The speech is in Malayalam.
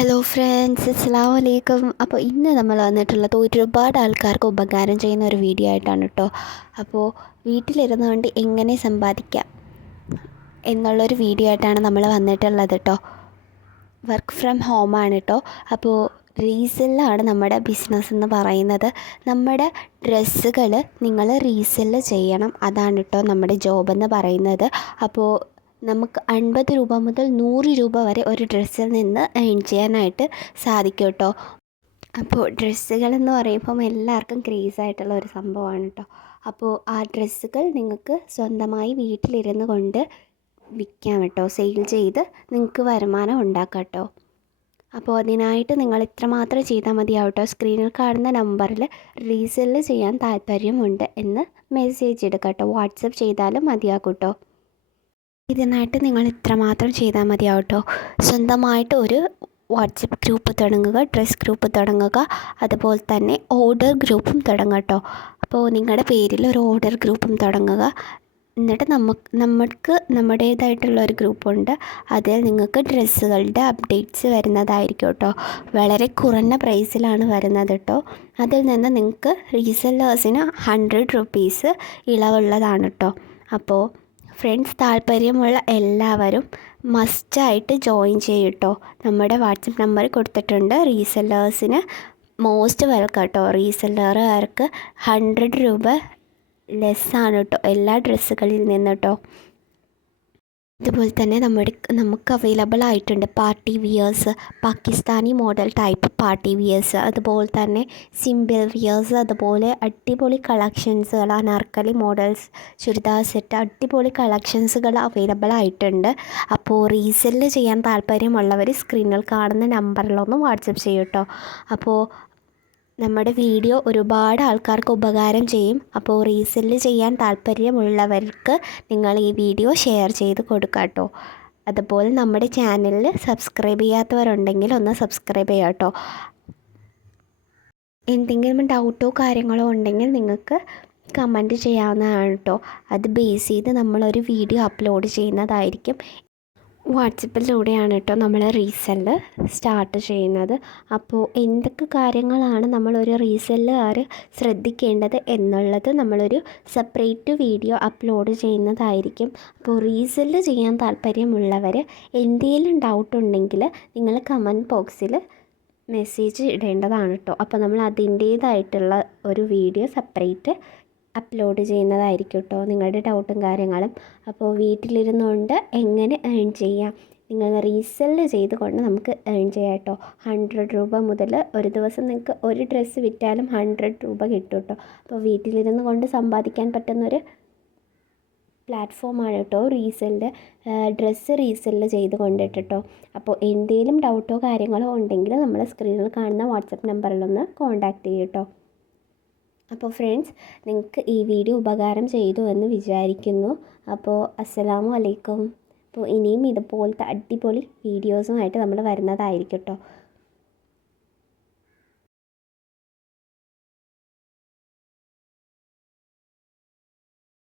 ഹലോ ഫ്രണ്ട്സ് അസ്സാം വലൈക്കും അപ്പോൾ ഇന്ന് നമ്മൾ വന്നിട്ടുള്ളത് ഒരുപാട് ആൾക്കാർക്ക് ഉപകാരം ചെയ്യുന്ന ഒരു വീഡിയോ ആയിട്ടാണ് കേട്ടോ അപ്പോൾ വീട്ടിലിരുന്നുകൊണ്ട് എങ്ങനെ സമ്പാദിക്കാം എന്നുള്ളൊരു വീഡിയോ ആയിട്ടാണ് നമ്മൾ വന്നിട്ടുള്ളത് കേട്ടോ വർക്ക് ഫ്രം ഹോമാണ് കേട്ടോ അപ്പോൾ റീസെല്ലാണ് നമ്മുടെ ബിസിനസ് എന്ന് പറയുന്നത്. നമ്മുടെ ഡ്രസ്സുകൾ നിങ്ങൾ റീസെല്ല് ചെയ്യണം. അതാണ് കേട്ടോ നമ്മുടെ ജോബ് എന്ന് പറയുന്നത്. അപ്പോൾ നമുക്ക് അൻപത് രൂപ മുതൽ നൂറ് രൂപ വരെ ഒരു ഡ്രസ്സിൽ നിന്ന് ഏൺ ചെയ്യാനായിട്ട് സാധിക്കും കേട്ടോ. അപ്പോൾ ഡ്രസ്സുകളെന്ന് പറയുമ്പം എല്ലാവർക്കും ക്രേസ് ആയിട്ടുള്ള ഒരു സംഭവമാണ് കേട്ടോ. അപ്പോൾ ആ ഡ്രസ്സുകൾ നിങ്ങൾക്ക് സ്വന്തമായി വീട്ടിലിരുന്ന് കൊണ്ട് വിൽക്കാം കേട്ടോ. സെയിൽ ചെയ്ത് നിങ്ങൾക്ക് വരുമാനം ഉണ്ടാക്കാം കേട്ടോ. അപ്പോൾ അതിനായിട്ട് നിങ്ങൾ ഇത്രമാത്രം ചെയ്താൽ മതിയാവും കേട്ടോ. സ്ക്രീനിൽ കാണുന്ന നമ്പറിൽ റീസെല്ല് ചെയ്യാൻ താല്പര്യമുണ്ട് എന്ന് മെസ്സേജ് എടുക്കാം കേട്ടോ. വാട്സപ്പ് ചെയ്താലും മതിയാക്കും കേട്ടോ. ഇതിനായിട്ട് നിങ്ങൾ ഇത്രമാത്രം ചെയ്താൽ മതിയാവും കേട്ടോ സ്വന്തമായിട്ട് ഒരു വാട്സപ്പ് ഗ്രൂപ്പ് തുടങ്ങുക ഡ്രസ് ഗ്രൂപ്പ് തുടങ്ങുക അതുപോലെ തന്നെ ഓർഡർ ഗ്രൂപ്പും തുടങ്ങട്ടോ. അപ്പോൾ നിങ്ങളുടെ പേരിൽ ഒരു ഓർഡർ ഗ്രൂപ്പും തുടങ്ങുക. എന്നിട്ട് നമുക്ക് നമുക്ക് നമ്മുടേതായിട്ടുള്ള ഒരു ഗ്രൂപ്പുണ്ട്. അതിൽ നിങ്ങൾക്ക് ഡ്രസ്സുകളുടെ അപ്ഡേറ്റ്സ് വരുന്നതായിരിക്കും കേട്ടോ വളരെ കുറഞ്ഞ പ്രൈസിലാണ് വരുന്നത് കേട്ടോ അതിൽ നിന്ന് നിങ്ങൾക്ക് റീസെല്ലേഴ്സിന് ഹൺഡ്രഡ് റുപ്പീസ് ഇളവുള്ളതാണ് കേട്ടോ അപ്പോൾ ഫ്രണ്ട്സ് താല്പര്യമുള്ള എല്ലാവരും മസ്റ്റായിട്ട് ജോയിൻ ചെയ്യട്ടോ. നമ്മുടെ വാട്സപ്പ് നമ്പർ കൊടുത്തിട്ടുണ്ട്. റീസെല്ലേഴ്സിന് മോസ്റ്റ് വെൽക്കം കേട്ടോ. റീസെല്ലറുകാർക്ക് ഹൺഡ്രഡ് രൂപ ലെസ്സാണ് കേട്ടോ എല്ലാ ഡ്രസ്സുകളിൽ നിന്ന് കേട്ടോ അതുപോലെ തന്നെ നമ്മുടെ നമുക്ക് അവൈലബിൾ ആയിട്ടുണ്ട് party wears Pakistani model type party wears അതുപോലെ തന്നെ സിമ്പിൾ വിയേഴ്സ് അതുപോലെ അടിപൊളി കളക്ഷൻസുകൾ അനാർക്കലി മോഡൽസ് ചുരിദാർ സെറ്റ് അടിപൊളി കളക്ഷൻസുകൾ അവൈലബിൾ ആയിട്ടുണ്ട്. അപ്പോൾ റീസെല്ല് ചെയ്യാൻ താല്പര്യമുള്ളവർ സ്ക്രീനിൽ കാണുന്ന നമ്പറിലൊന്ന് വാട്സപ്പ് ചെയ്യൂട്ടോ അപ്പോൾ നമ്മുടെ വീഡിയോ ഒരുപാട് ആൾക്കാർക്ക് ഉപകാരം ചെയ്യും. അപ്പോൾ റീസെല്ല് ചെയ്യാൻ താല്പര്യമുള്ളവർക്ക് നിങ്ങൾ ഈ വീഡിയോ ഷെയർ ചെയ്ത് കൊടുക്കുക കേട്ടോ. അതുപോലെ നമ്മുടെ ചാനലിൽ സബ്സ്ക്രൈബ് ചെയ്യാത്തവരുണ്ടെങ്കിൽ ഒന്ന് സബ്സ്ക്രൈബ് ചെയ്യാം കേട്ടോ. എന്തെങ്കിലും ഡൗട്ടോ കാര്യങ്ങളോ ഉണ്ടെങ്കിൽ നിങ്ങൾക്ക് കമന്റ് ചെയ്യാവുന്നതാണ് കേട്ടോ. അത് ബേസ് ചെയ്ത് നമ്മളൊരു വീഡിയോ അപ്ലോഡ് ചെയ്യുന്നതായിരിക്കും. വാട്സപ്പിലൂടെയാണ് കേട്ടോ നമ്മൾ റീസെല്ല് സ്റ്റാർട്ട് ചെയ്യുന്നത്. അപ്പോൾ എന്തൊക്കെ കാര്യങ്ങളാണ് നമ്മളൊരു റീസെല്ലുകാർ ശ്രദ്ധിക്കേണ്ടത് എന്നുള്ളത് നമ്മളൊരു സെപ്പറേറ്റ് വീഡിയോ അപ്ലോഡ് ചെയ്യുന്നതായിരിക്കും. അപ്പോൾ റീസെല്ല് ചെയ്യാൻ താല്പര്യമുള്ളവർ എന്തെങ്കിലും ഡൗട്ട് ഉണ്ടെങ്കിൽ നിങ്ങൾ കമന്റ് ബോക്സിൽ മെസ്സേജ് ഇടേണ്ടതാണ് കേട്ടോ. അപ്പോൾ നമ്മൾ അതിന്റേതായിട്ടുള്ള ഒരു വീഡിയോ സെപ്പറേറ്റ് അപ്ലോഡ് ചെയ്യുന്നതായിരിക്കും കേട്ടോ നിങ്ങളുടെ ഡൗട്ടും കാര്യങ്ങളും അപ്പോൾ വീട്ടിലിരുന്നുകൊണ്ട് എങ്ങനെ ഏൺ ചെയ്യാം? നിങ്ങൾ റീസെല്ല് ചെയ്തുകൊണ്ട് നമുക്ക് ഏൺ ചെയ്യാം കേട്ടോ ഹൺഡ്രഡ് രൂപ മുതൽ ഒരു ദിവസം നിങ്ങൾക്ക് ഒരു ഡ്രസ്സ് വിറ്റാലും ഹൺഡ്രഡ് രൂപ കിട്ടും കേട്ടോ അപ്പോൾ വീട്ടിലിരുന്ന് കൊണ്ട് സമ്പാദിക്കാൻ പറ്റുന്നൊരു പ്ലാറ്റ്ഫോമാണ് കേട്ടോ റീസെല്ല് ഡ്രസ്സ് റീസെല്ല് ചെയ്ത് കൊണ്ടിട്ട് അപ്പോൾ എന്തെങ്കിലും ഡൗട്ടോ കാര്യങ്ങളോ ഉണ്ടെങ്കിൽ നമ്മൾ സ്ക്രീനിൽ കാണുന്ന വാട്സപ്പ് നമ്പറിലൊന്ന് കോൺടാക്റ്റ് ചെയ്യും കേട്ടോ അപ്പോൾ ഫ്രണ്ട്സ് നിങ്ങൾക്ക് ഈ വീഡിയോ ഉപകാരം ചെയ്തു എന്ന് വിചാരിക്കുന്നു. അപ്പോൾ അസ്സലാമു അലൈക്കും. അപ്പോൾ ഇനിയും ഇതുപോലത്തെ അടിപൊളി വീഡിയോസുമായിട്ട് നമ്മൾ വരുന്നതായിരിക്കും കേട്ടോ.